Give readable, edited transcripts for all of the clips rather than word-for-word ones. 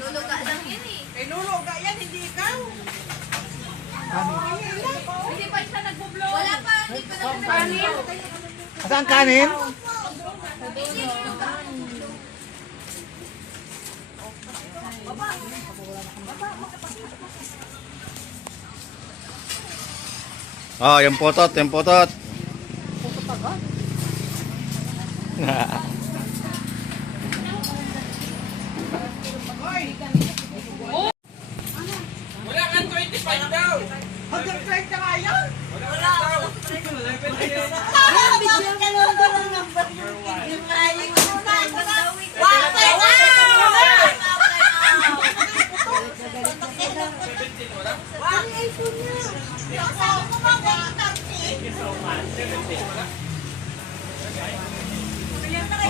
Luluga lang yan eh. Luluga yan, hindi ikaw. Hindi pa siya nagbo-blow. Wala pa, hindi pa Kanin? Saan kanin? Oh, yung putot, yung putot. Wala kang 25 daw. Hanggang 30 nga yan. Wala daw.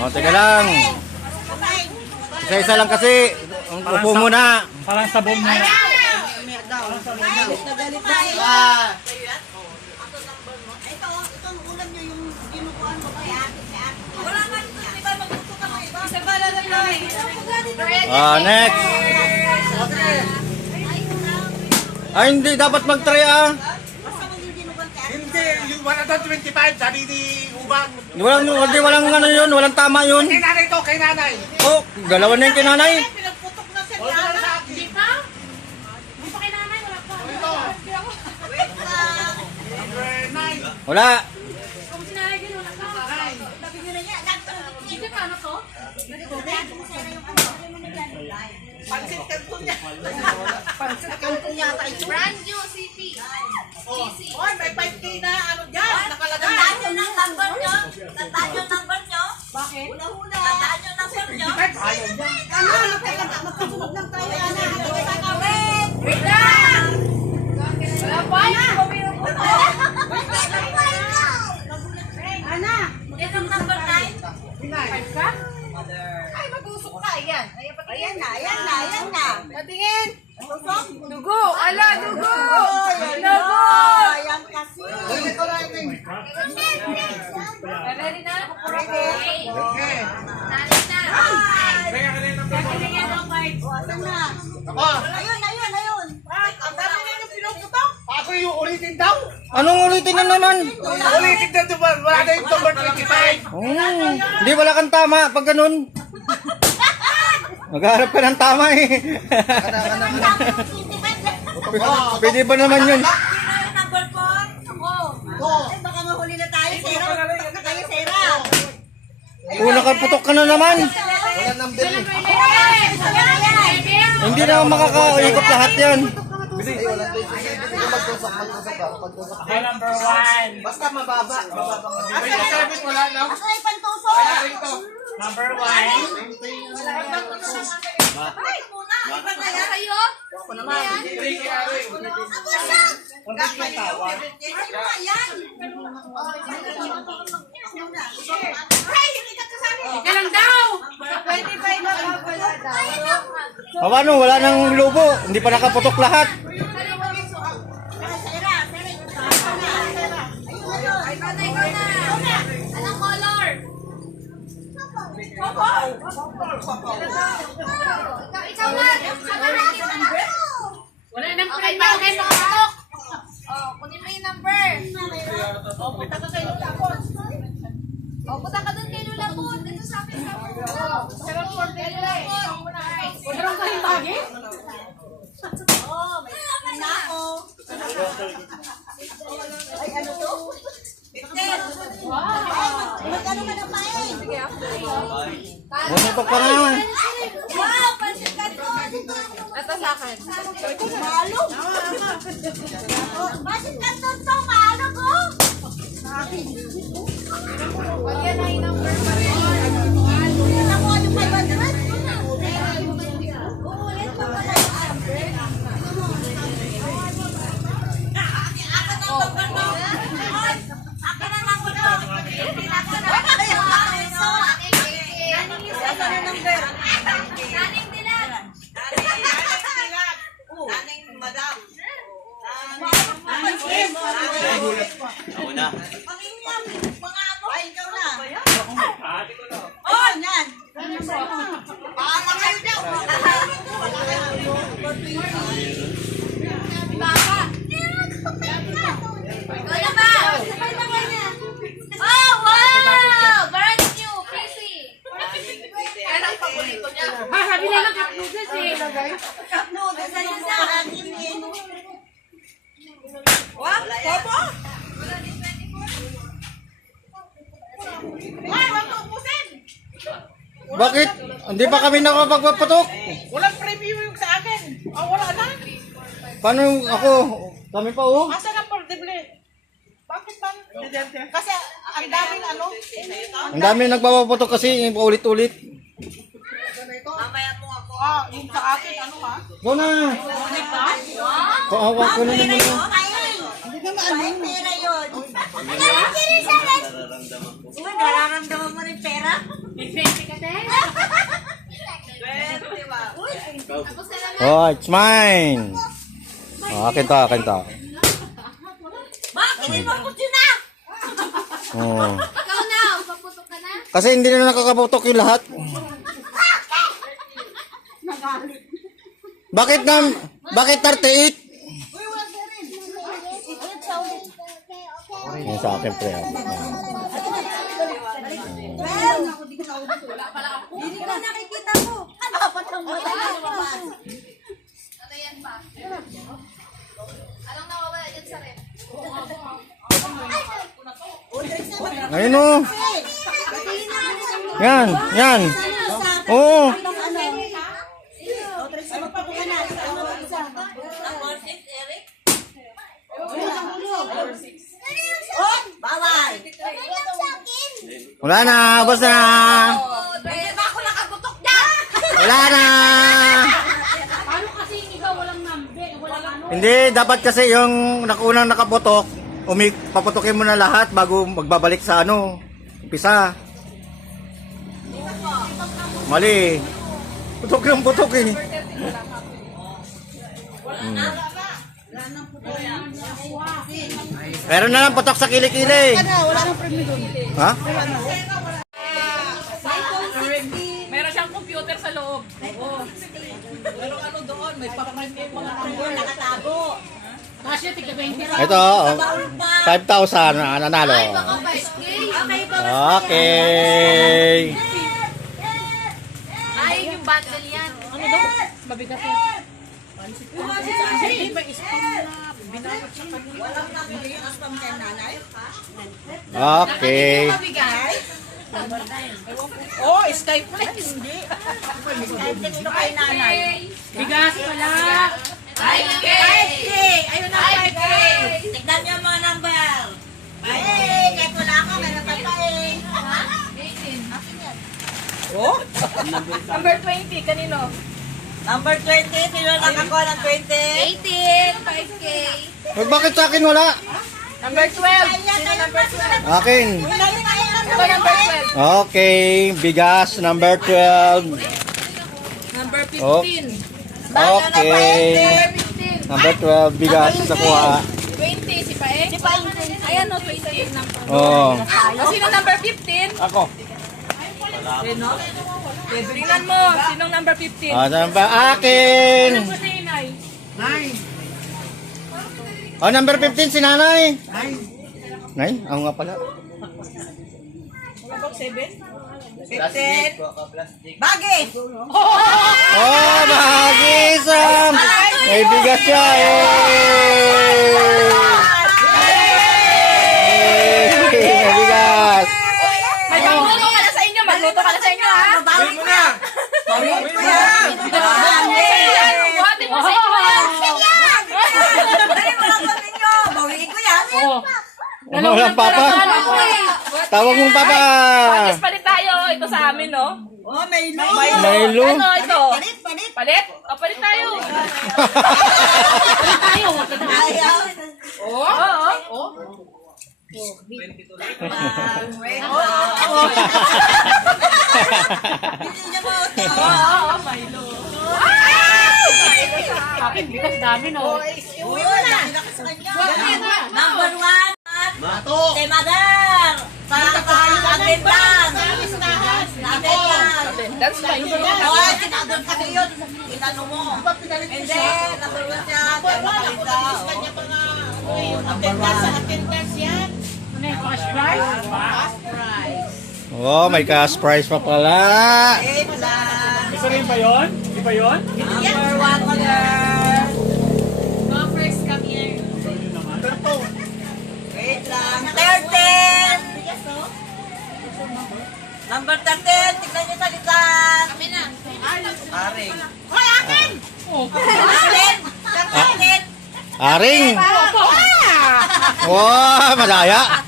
Oh, teka lang. Isa-isa lang kasi. Upo muna. Parang sabon mo. Next. Ay, hindi. Dapat mag-try Hindi, yung 125, sabi ni Ubang. Walang ano yun. Walang tama yun. Kay nanay to, kay nanay. Oh, galawan na yung kinanay. Pinagputok na siya. Wala na sa akin. Hindi pa? Hindi pa kay nanay, wala pa. Wait lang. Number 9. Wala. Kung sinanay din, wala pa. Hindi pa, ano to? Pansit kanto niya. Pansit kanto niya. Brand new CP. CC. Oy, may 5K na ano dyan. Nakalagay. Tandaan nyo ng number nyo. Tandaan nyo number nyo. Bakit? Hula-hula. Tandaan nyo number nyo. 25, ayaw niya. Magkasunod lang tayo. Wait lang! Wala pa, hindi ko meron po. Ana, Yan ang number 9. 5 ka? Ay, mag-usok ka. Ayan. Ayan na, ayan na, ayan na. Patingin. Tusok. Dugo. Ala, dugo. Dugo. Ayan kasi. Ready na? Ready. Okay. Nalit na. Kaya ka na yung number 1. Patingin ang card. Asan na? Ako. Ayun, ayun, ayun. Ang dami na yung pinuputok. Ako yung ulitin daw. Anong ulitin na naman? Ulitin na diba? Wala na yung number 25. Hindi, wala kang tama pag ganun. Magharap ka ng tama eh. Pwede ba naman yun? Sino yung number 4? Ako. Ay, baka mahuli na tayo, Sera. Baka tayo, Sera. Una ka, putok ka na naman. Hindi na makakaikot lahat yan. Ako number 1. Basta mababa. May service wala na. Asa yung pantusok? Kaya rin to. Number 1. Ay, muna. Iba na yan. Sa'yo? Ako naman. Ricky Aroy. Ako siya. Ano yan? Ay, hindi ka kasali. Ika lang daw. 25 na pala daw. Paano? Wala nang lubo. Hindi pa nakaputok lahat. Sera, Sera. Ayun, Anong color? Ikaw na. Wala nang print na. Okay, makatok. Oh, kunin mo yung number. Oh, punta ka kay Lula po. Oh, punta ka dun kay Lula po. Dito sa akin ka po. Sarap po kay Lula po. Meron ka yung bagi? Oh, may skin na ako. Ay, ano to? Victor! Magkano ka na pain? Putok ka na. Wow, pansit ka to! Ito sa akin. Malo! Pansit ka to to, malo ko! Wag yan na yung number pa rin. Nakuha yung 500? Uulit mo pala yung average. Akin na lang ko to. Hindi na ko na. Ano number? Naning dilag. Naning madam. Ako na. Mga ako, ikaw na. Baka. Ikaw na ba? Oh, wow! Brand new, Casey. Yan ang paborito niya. Sabi na lang cup noodles eh. Cup noodles na yun sa akin eh. Wow, Popo? Bakit? Hindi pa kami nakapagpaputok. Walang preview yung sa akin. Oh, wala na. Paano ako? Kami pa oh. Asa na portable? Bakit ba? Kasi ang daming ano. Ang dami nagpapaputok kasi paulit-ulit. Mamaya mo ako. Ah, yung sa akin ano ha? Go na. Ako na naman yun. Hindi naman ano. Ay, pera yun. Uy, nararamdaman mo rin pera? Bente ka te. Uy, Tapos na naman. Oh, it's mine. Oh, akin to. bakit hindi mo puti na? Oh. Ikaw na, paputok ka na. Kasi hindi na nakakaputok yung lahat. Bakit 38? Yung sa akin, pre. Hindi ko nakikita mo. Apat ang mata. Ano yan pa? Anong nawawala dyan sa rep? Ayun oh. Yan. Oo. Bawal. Wala na, ubos na. Hindi ba ako nakabutok dyan? Wala na. Paano kasi ikaw walang number? Walang ano? Hindi, dapat kasi yung nakunang nakaputok, paputokin mo na lahat bago magbabalik sa ano, umpisa. Mali. Putok yung putok eh. Meron na lang putok sa kilikili. Wala nang preview doon. Ha? Meron siyang computer sa loob. Oo. Pero ano doon, may paprint yung mga Nakatago. Kasi tiga 20 lang. Ito, oh, 5,000 na nanalo. Ay, baka 5K. Okay, Okay. Ay, yung bundle yan. Ano daw? Mabigat yan. Hindi ba spam na binabot sa kanya? walang nakikita spam kay nanay. Okay. Mabigat. Oh, Skype Flex. Hindi. Kahit kanino kay nanay. Bigas pala. 5K! 5K! Ayun na 5K! 5K! Tignan niyo ang mga number. Hey, kahit wala ako, meron pa pa eh. Oh? Number 20, kanino? Number 20, sino nakakuha ng 20? 18, 5K. Bakit sa akin wala? Number 12. Sino number 12? Akin. Ito number 12. Okay, bigas number 12. Number 15. Oh. Okay. Number 15. Number 12, bigas nakuha. 20, si Paeng. Si Paeng. Ayan o, 20 yung number. Oh. Sino number 15? Ako. Tingnan mo, sinong number 15? Ah, saan ba? Akin. Kasi inay. Oh, number 15 si nanay. Nay, ako nga pala. 15. Bagay! Oh, bahagi Sam. May bigas siya May bigas. May magluto ka na sa inyo, magluto ka na sa inyo ha? Bawi ko na! Bawi ko yan! Buhatin mo sa inyo yan! Dali mo lang sa ninyo! Bawiin ko yan! Oh. Walang papa. Tawag mong papa. Panis palit tayo, ito sa amin no? Oh, may lo! Maylo. Ano ito? Panit, panit! Palit? O, palit tayo. Tayo, wag ka na. Ayaw! Oo. Hindi niya mo ito! Oo, Milo. Akin, bigas dami no. Uwi mo na! Number 1! Kay Mother! Para tayo natin lang! Natin lang! That's fine. Oh, tinadon kasi yun. Inano mo. Hindi, number 1 siya. Number 1, ako na-lista niya pa nga. Number 1. Ano yung cash prize? Oh, may cash prize pa pala. Wait lang. Isa rin ba yun? Di ba yun? Number 1 mo girl. Go first, come here. Wait lang. 13. Number 13. Tignan niyo sa litan. Kami na. Aring. Hoy, akin! Akin! 13. Aring. Wow, madaya.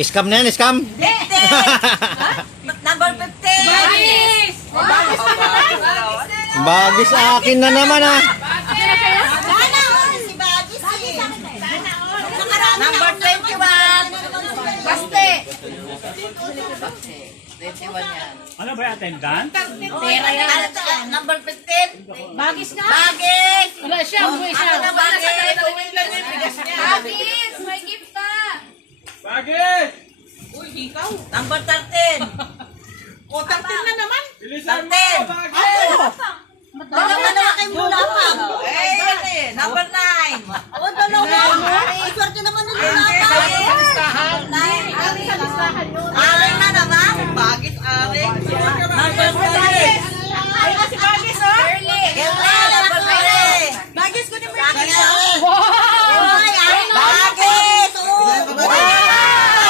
Scam na yan, scam. 15. Number 15. Bagis! Bagis sa akin na naman ah. Sana all. Si Bagis eh. Number 21. Baste. 21 yan. Ano ba yung attendant? Pera yan. Number 15. Bagis nga! Bagis. Wala siya, buhay siya. Ano na Bagis? Bagis, may gift ka. Bakit? Number 13. O, 13 na naman. Bilisan mo! 13. Bakit? Dalawa na kayo mula pa. Eh, number 9. O, dalawa. Ay, swerte naman nila pa. Aling na naman. Bagis, aling. Number 13. Ay, si Bagis, oh. Early. Number 13. Bagis ko naman. Bagis. Oy, aling. Bagis.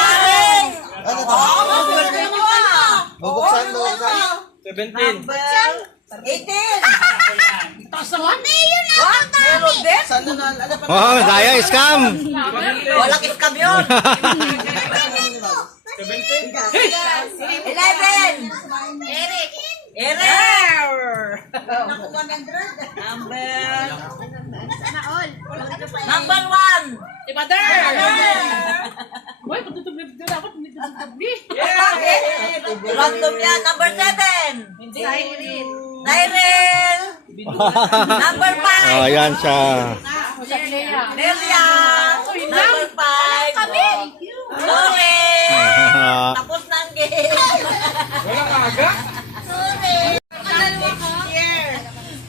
Aling. Oh, number 21. Bubuksan mo. 17. Number 18. Taas naman. What? Meron din? Oh, daya, scam. Walang iskam yun. 17. 11. Eric. Eric. Number 1. Si Mother. Uy, patutubig na dapat. Hindi ka tubig. Random yan. Number 7. Irene. Nyrel. Number 5. Oh, yan siya. Nelia. Number 5. Lore. Tapos na ang game. Wala ka aga?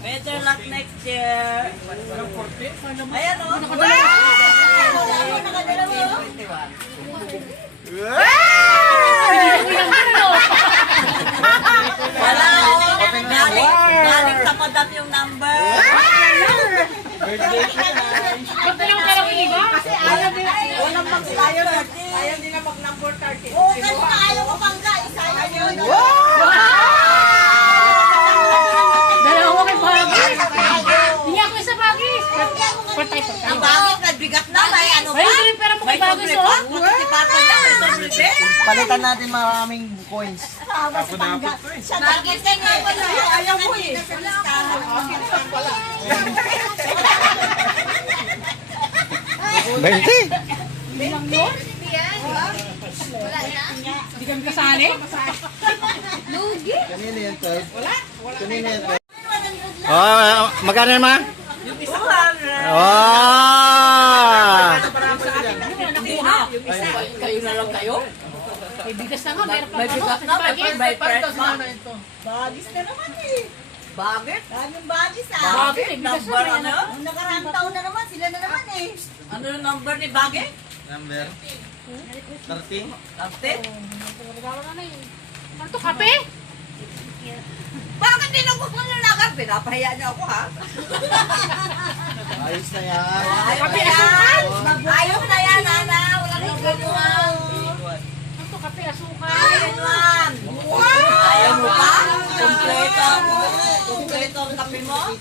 Better luck next year. Ayan o. Wala o. Galing sa madam yung number. Ba't na lang kalang iniba? Walang mag-ayaw natin. Ayaw nila mag-number 30. Oo, kasi ayaw ko pangga. Isa yun. Dalawa kay Bagis. Hindi ako isa Bagis. Patay. Ang bagay, nagbigat na. May ano ba? Ay, ito yung pera mo kay Bagis, oh. Matitipatan niya. May sobrang din. Palitan natin maraming coins. Bagis ka nga wala. Ayaw mo eh. Bente. Yan. Wala na. Hindi kami kasali. Lugi. Oh, magkano naman? Yung isa lang. Oh! Kayo na lang kayo? May bigas na nga. Meron pa May bigat na. Bagis. May press. Bagis na naman eh. Bagit? Daming bagis ah. Bagis, may bigas Number na. ano? Nakaraang taon na naman. Sila na naman eh. Ano yung number ni Bagit? Number 13. Tapos? Ano to, kape? Bakit tinugos mo yung lakad? Pinapahiya niyo ako ha? Ayos na yan. Ayaw na yan! Ayaw na yan, Ana! Walang nagganuhan! Ano to, kape, asukal? Gaganuhan! Ayaw mo pa? Kompleto mo! Kompleto ang kape mo?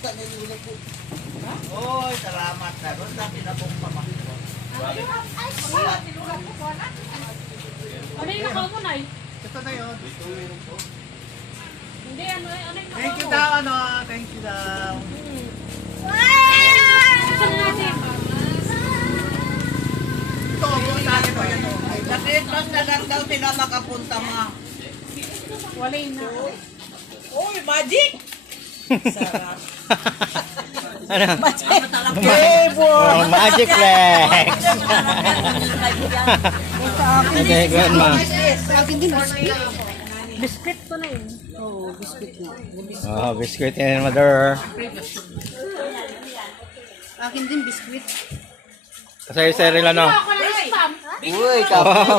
Oy, salamat na. Doon sa pinabong pamakito. Ano yung nakaw mo, Nay? Ito na yun. Hindi, ano yung nakaw mo? Thank you daw, ano. Thank you daw. Saan natin? Ito, buong sa akin. Ayan o. Sa Christmas na lang daw sila makapunta mga. Walay na. Uy, magic! Ano? Magic! Oh, Magic Flex. Okay, grandma. Biscuit ko na yun. Oh, biscuit and mother. Akin din biscuit. Kasi Cyril ano? Ako na spam. Uy, Wow.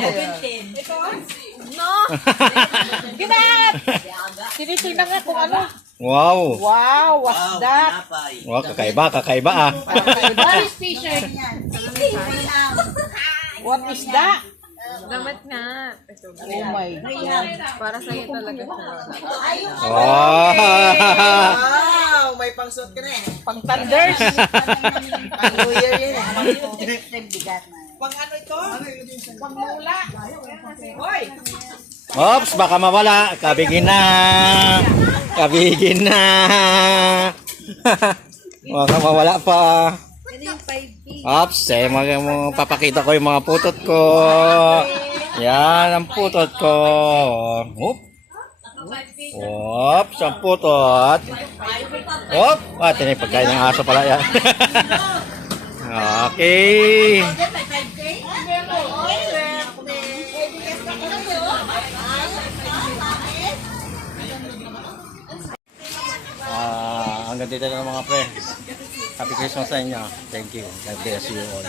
No. Tinitingnan nga kung ano. Wow. Wow, what's that? Wow, kakaiba ah. What is t-shirt? What is that? Damit nga. Oh my God. Para sa'yo talaga. Wow. Wow, may pangsuot ka na eh. Pang thunders. Pang New Year yun eh. Pang ano ito? Pang mula. Hoy! Oops, baka mawala. Kabigin na. Kabigin na. Baka mawala pa. Oops, papakita ko yung mga putot ko. Yan ang putot ko. Oop. Oops, ang putot. Oop. Ah, tinay pagkain ng aso pala yan. Okay. Hanggang dito na mga pre. Happy Christmas sa inyo. Thank you. God bless you all.